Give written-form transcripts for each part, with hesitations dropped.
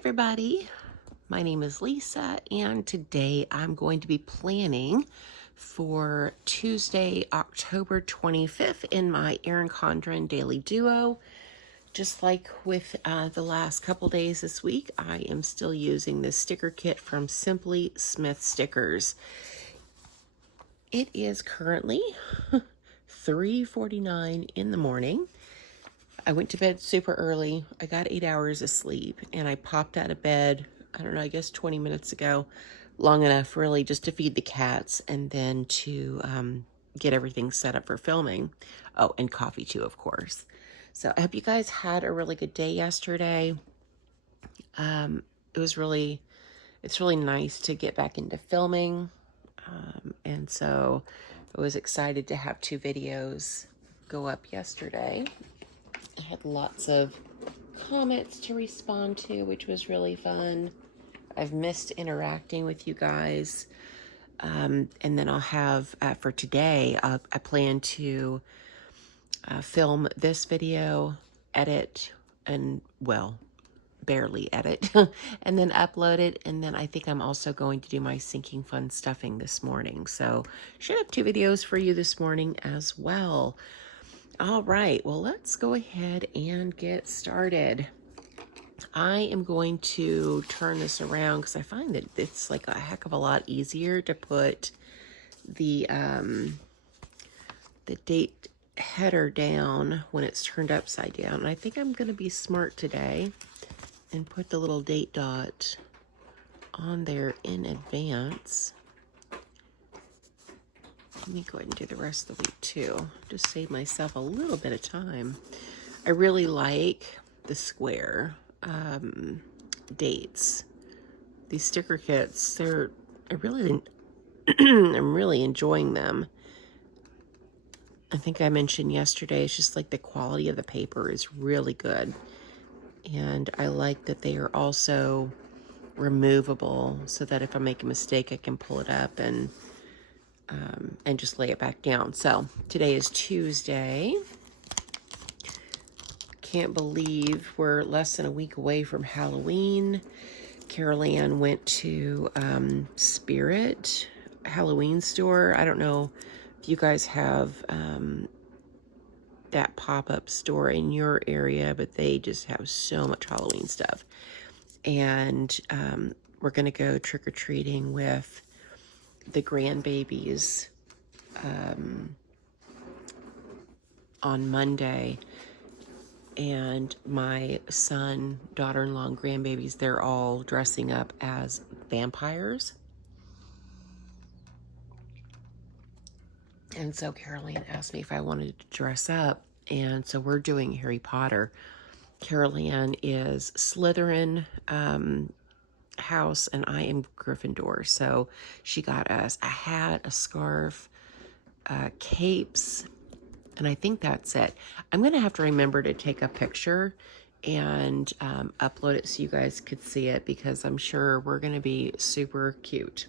everybody, my name is Lisa, and today I'm going to be planning for Tuesday, October 25th in my Erin Condren Daily Duo. Just like with the last couple days this week, I am still using this sticker kit from SimplySmithStickers. It is currently 3:49 in the morning. I went to bed super early. I got 8 hours of sleep, and I popped out of bed, I don't know, I guess 20 minutes ago, long enough really just to feed the cats and then to get everything set up for filming. Oh, and coffee too, of course. So I hope you guys had a really good day yesterday. It's really nice to get back into filming. And so I was excited to have 2 videos go up yesterday. I had lots of comments to respond to, which was really fun. I've missed interacting with you guys. And then I'll have, for today, I plan to film this video, edit, and, well, barely edit, and then upload it. And then I think I'm also going to do my sinking fun stuffing this morning. So should have 2 videos for you this morning as well. All right, well, let's go ahead and get started. I am going to turn this around because I find that it's like a heck of a lot easier to put the date header down when it's turned upside down. And I think I'm going to be smart today and put the little date dot on there in advance. Let me go ahead and do the rest of the week too. Just save myself a little bit of time. I really like the square dates. These sticker kits, I'm really enjoying them. I think I mentioned yesterday, it's just like the quality of the paper is really good. And I like that they are also removable so that if I make a mistake, I can pull it up and just lay it back down. So today is Tuesday. Can't believe we're less than a week away from Halloween. Carol Ann went to Spirit Halloween store. I don't know if you guys have that pop-up store in your area, but they just have so much Halloween stuff. And we're going to go trick-or-treating with the grandbabies on Monday, and my son, daughter-in-law, and grandbabies, they're all dressing up as vampires. And so Caroline asked me if I wanted to dress up, and so we're doing Harry Potter. Caroline is Slytherin house, and I am Gryffindor. So she got us a hat, a scarf, capes, and I think that's it. I'm going to have to remember to take a picture and upload it so you guys could see it, because I'm sure we're going to be super cute.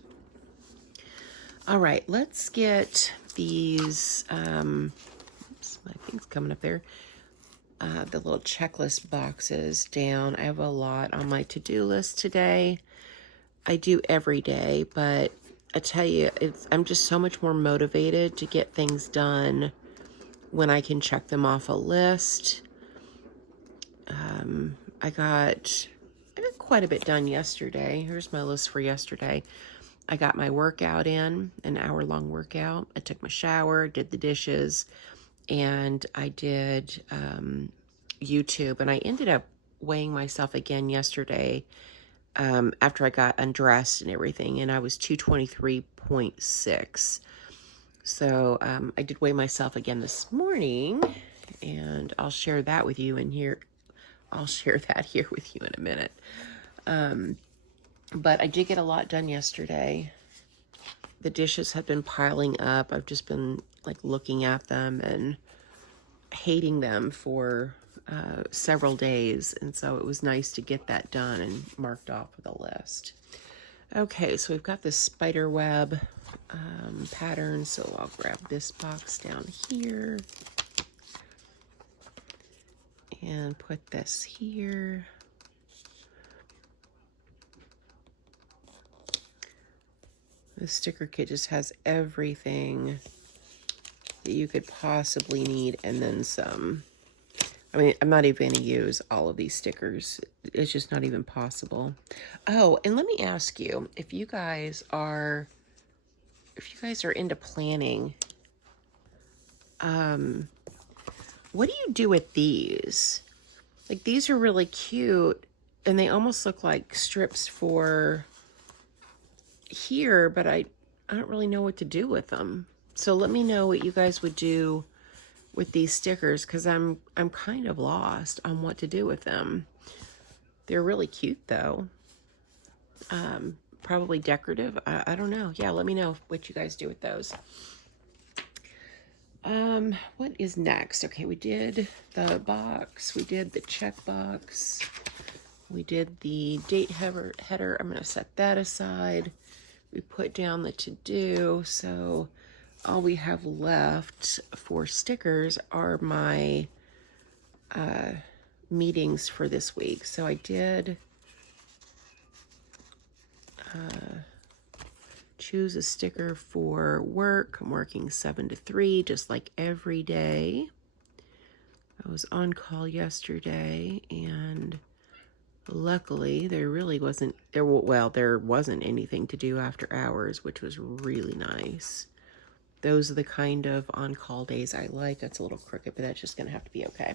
All right, let's get these, oops, my thing's coming up there, the little checklist boxes down. I have a lot on my to-do list today. I do every day, but I tell you, I'm just so much more motivated to get things done when I can check them off a list. I got quite a bit done yesterday. Here's my list for yesterday. I got my workout in, an hour-long workout. I took my shower, did the dishes, and I did YouTube. And I ended up weighing myself again yesterday after I got undressed and everything, and I was 223.6. So I did weigh myself again this morning, and I'll share that with you in here. I'll share that here with you in a minute. But I did get a lot done yesterday. The dishes have been piling up. I've just been like looking at them and hating them for several days. And so it was nice to get that done and marked off with a list. Okay, so we've got this spider web pattern. So I'll grab this box down here and put this here. The sticker kit just has everything that you could possibly need and then some. I mean, I'm not even going to use all of these stickers. It's just not even possible. Oh, and let me ask you, if you guys are into planning, what do you do with these? Like, these are really cute, and they almost look like strips for here, but I don't really know what to do with them. So let me know what you guys would do with these stickers, because I'm kind of lost on what to do with them. They're really cute though. Probably decorative. I don't know. Yeah, let me know what you guys do with those. What is next? Okay, we did the box, we did the check box, we did the date header. I'm gonna set that aside. We put down the to-do, so all we have left for stickers are my meetings for this week. So I did choose a sticker for work. I'm working 7 to 3, just like every day. I was on call yesterday, and luckily there really wasn't, there wasn't anything to do after hours, which was really nice. Those are the kind of on-call days I like. That's a little crooked, but that's just gonna have to be okay.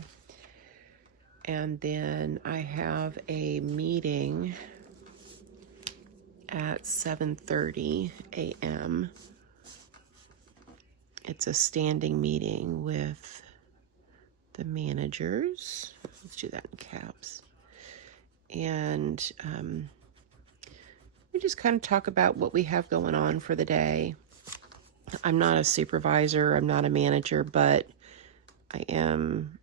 And then I have a meeting at 7:30 a.m. It's a standing meeting with the managers. Let's do that in caps. And we just kind of talk about what we have going on for the day. I'm not a supervisor, I'm not a manager, but I am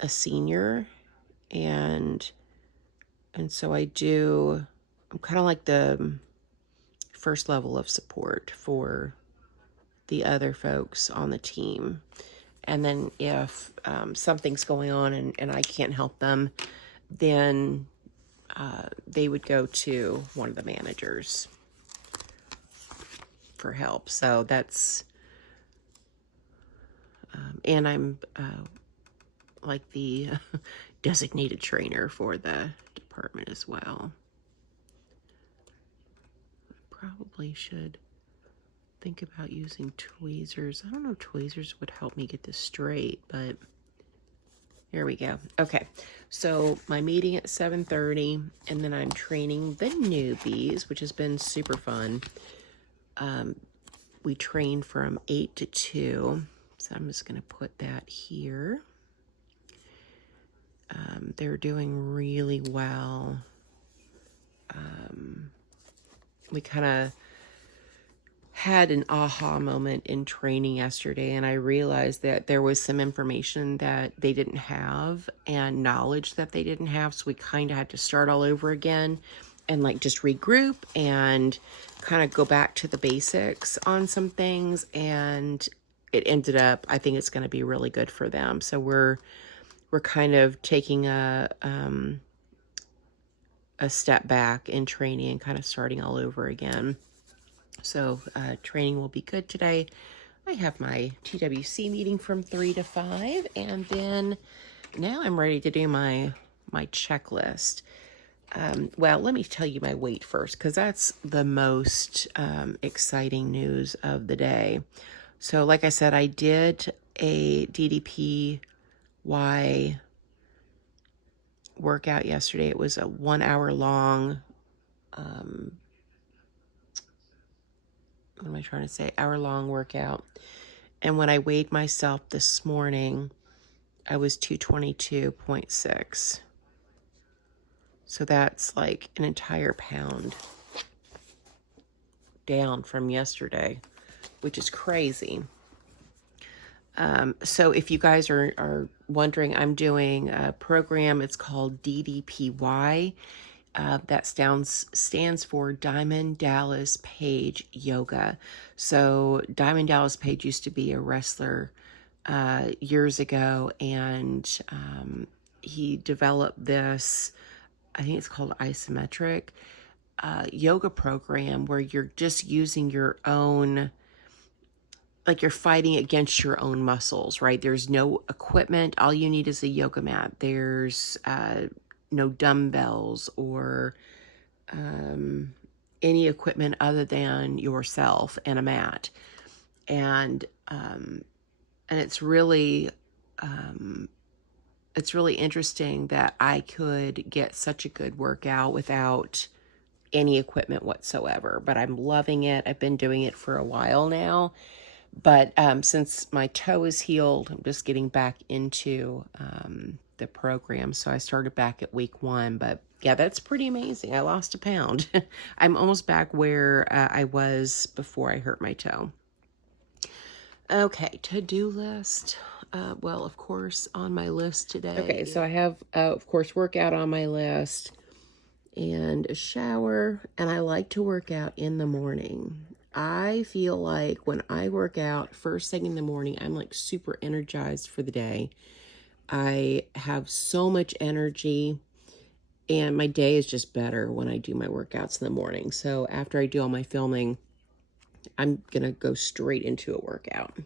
a senior, and so I'm kind of like the first level of support for the other folks on the team. And then if something's going on and I can't help them, then they would go to one of the managers for help. So that's, and I'm like the designated trainer for the department as well. Probably should think about using tweezers. I don't know if tweezers would help me get this straight, but here we go. Okay, so my meeting at 7:30, and then I'm training the newbies, which has been super fun. We train from 8 to 2, so I'm just going to put that here. They're doing really well. We kind of had an aha moment in training yesterday, and I realized that there was some information that they didn't have and knowledge that they didn't have, so we kind of had to start all over again and like just regroup and kind of go back to the basics on some things. And it ended up, I think it's going to be really good for them. So we're kind of taking a step back in training and kind of starting all over again. So training will be good today. I have my TWC meeting from 3 to 5, and then now I'm ready to do my checklist. Well, let me tell you my weight first, because that's the most exciting news of the day. So like I said, I did a DDPY workout yesterday. It was a 1 hour long, what am I trying to say? Hour-long workout. And when I weighed myself this morning, I was 222.6. So that's like an entire pound down from yesterday, which is crazy. So if you guys are wondering, I'm doing a program. It's called DDPY. That stands for Diamond Dallas Page Yoga. So Diamond Dallas Page used to be a wrestler years ago, and he developed this, I think it's called isometric. yoga program where you're just using your own, like you're fighting against your own muscles, right? There's no equipment. All you need is a yoga mat. There's no dumbbells or any equipment other than yourself and a mat. And it's really interesting that I could get such a good workout without any equipment whatsoever. But I'm loving it. I've been doing it for a while now. But since my toe is healed, I'm just getting back into the program. So I started back at week 1. But yeah, that's pretty amazing. I lost a pound. I'm almost back where I was before I hurt my toe. Okay, to-do list. Well, of course, on my list today. Okay, so I have, of course, workout on my list and a shower. And I like to work out in the morning. I feel like when I work out first thing in the morning, I'm like super energized for the day. I have so much energy and my day is just better when I do my workouts in the morning. So after I do all my filming, I'm going to go straight into a workout.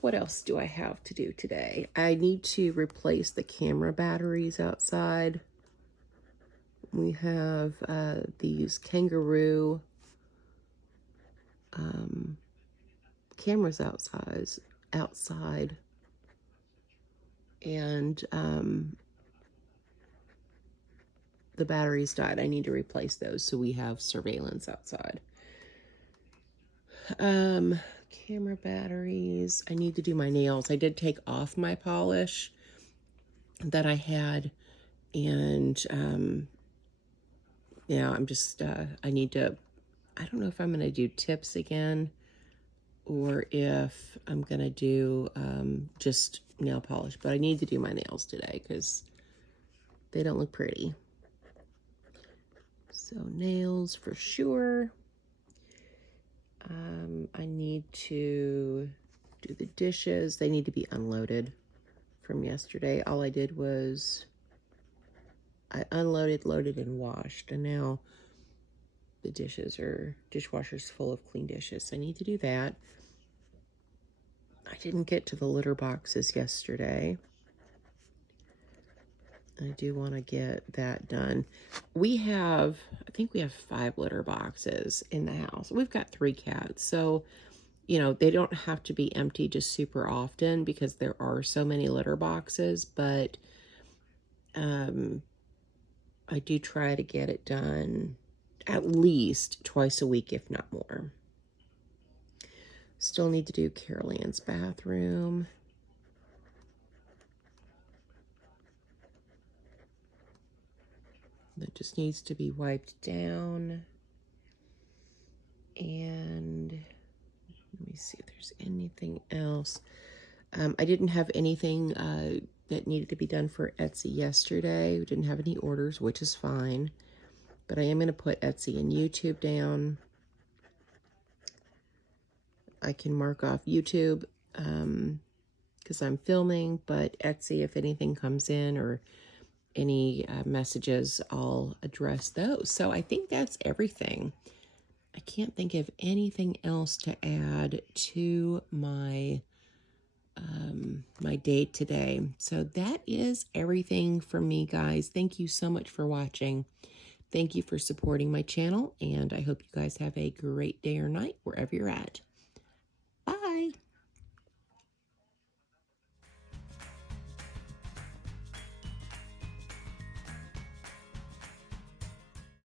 What else do I have to do today? I need to replace the camera batteries outside. We have these kangaroo cameras outside. And the batteries died. I need to replace those so we have surveillance outside. Camera batteries. I need to do my nails. I did take off my polish that I had, and yeah, I'm just I need to, I don't know if I'm going to do tips again or if I'm going to do just nail polish, but I need to do my nails today because they don't look pretty. So nails for sure. I need to do the dishes. They need to be unloaded from yesterday. All I did was I unloaded, loaded, and washed. And now the dishwasher's full of clean dishes. So I need to do that. I didn't get to the litter boxes yesterday. I do want to get that done. I think we have 5 litter boxes in the house. We've got 3 cats. So, you know, they don't have to be empty just super often because there are so many litter boxes. But I do try to get it done at least twice a week, if not more. Still need to do Carol Ann's bathroom. That just needs to be wiped down. And let me see if there's anything else. I didn't have anything that needed to be done for Etsy yesterday. We didn't have any orders, which is fine. But I am going to put Etsy and YouTube down. I can mark off YouTube because I'm filming, but Etsy, if anything comes in or any messages, I'll address those. So I think that's everything. I can't think of anything else to add to my my date today. So that is everything from me, guys. Thank you so much for watching. Thank you for supporting my channel, and I hope you guys have a great day or night wherever you're at.